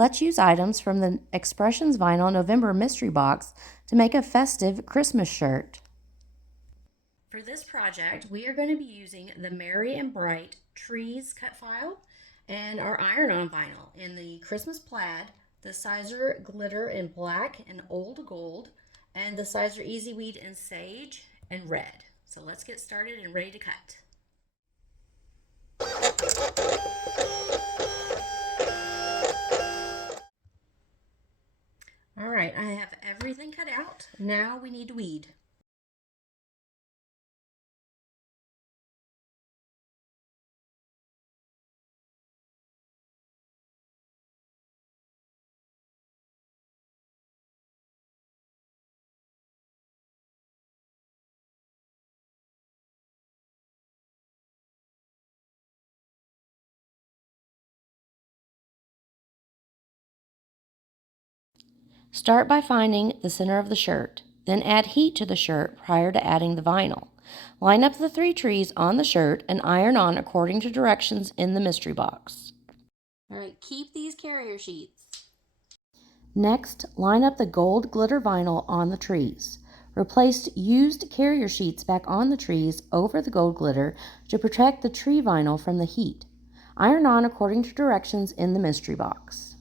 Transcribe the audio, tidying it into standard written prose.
Let's use items from the Expressions Vinyl November Mystery Box to make a festive Christmas shirt. For this project, we are going to be using the Merry and Bright Trees cut file and our iron-on vinyl in the Christmas plaid, the Sizer glitter in black and old gold, and the Sizer Easy Weed in sage and red. So let's get started and ready to cut. All right, I have everything cut out. Now we need to weed. Start by finding the center of the shirt, then add heat to the shirt prior to adding the vinyl. Line up the 3 trees on the shirt and iron on according to directions in the mystery box. All right, keep these carrier sheets. Next, line up the gold glitter vinyl on the trees. Replace used carrier sheets back on the trees over the gold glitter to protect the tree vinyl from the heat. Iron on according to directions in the mystery box.